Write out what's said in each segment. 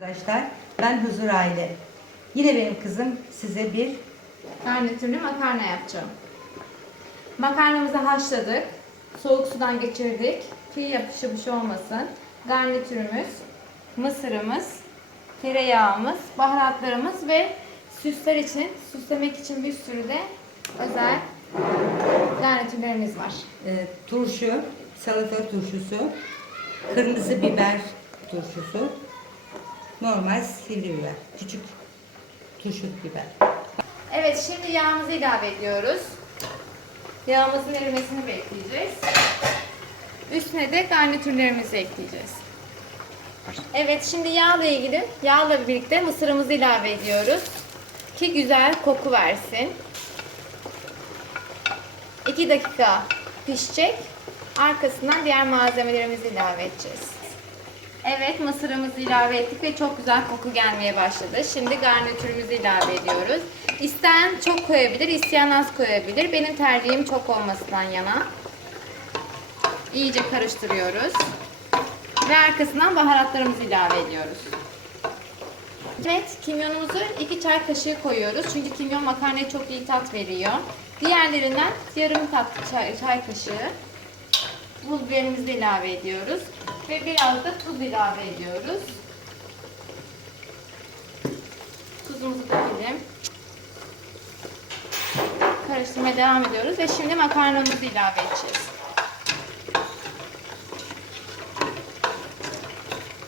Arkadaşlar ben Huzur Aile. Yine benim kızım size bir Garnitürlü makarna yapacağım. Makarnamızı haşladık. Soğuk sudan geçirdik. Ki yapış yapış olmasın. Garnitürümüz, mısırımız, tereyağımız, baharatlarımız ve süsler için, süslemek için bir sürü de özel garnitürlerimiz var. e, turşu, salata turşusu, kırmızı biber turşusu, normal sivri biber, küçük turşu biber. Evet şimdi yağımızı ilave ediyoruz. Yağımızın erimesini bekleyeceğiz. Üstüne de garnitürlerimizi ekleyeceğiz. Evet şimdi yağla ilgili yağla birlikte mısırımızı ilave ediyoruz. Ki güzel koku versin. 2 dakika pişecek. Arkasından diğer malzemelerimizi ilave edeceğiz. Evet mısırımızı ilave ettik ve çok güzel koku gelmeye başladı. Şimdi garnitürümüzü ilave ediyoruz. İsteyen çok koyabilir, isteyen az koyabilir. Benim tercihim çok olmasından yana. İyice karıştırıyoruz. Ve arkasından baharatlarımızı ilave ediyoruz. Evet, kimyonumuzu 2 çay kaşığı koyuyoruz. Çünkü kimyon makarnaya çok iyi tat veriyor. Diğerlerinden yarım tatlı çay, çay kaşığı pul biberimizi ilave ediyoruz. Ve biraz da tuz ilave ediyoruz. Tuzumuzu dökelim. Karıştırmaya devam ediyoruz ve şimdi makarnamızı ilave edeceğiz.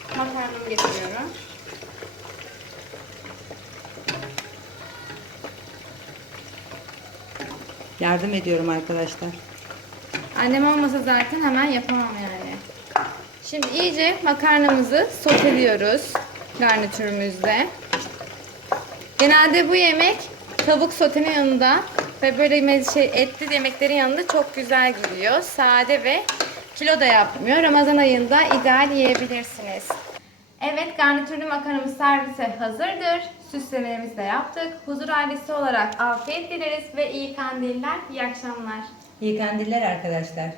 Makarnamı getiriyorum. Yardım ediyorum arkadaşlar. Annem olmasa zaten hemen yapamam yani. Şimdi iyice makarnamızı soteliyoruz garnitürümüzde. Genelde bu yemek tavuk sotenin yanında ve böyle şey, etli yemeklerin yanında çok güzel gidiyor. Sade ve kilo da yapmıyor. Ramazan ayında ideal yiyebilirsiniz. Evet garnitürlü makarnamız servise hazırdır. Süslemelerimizi de yaptık. Huzur ailesi olarak afiyet dileriz ve iyi kandiller, iyi akşamlar. İyi kandiller arkadaşlar.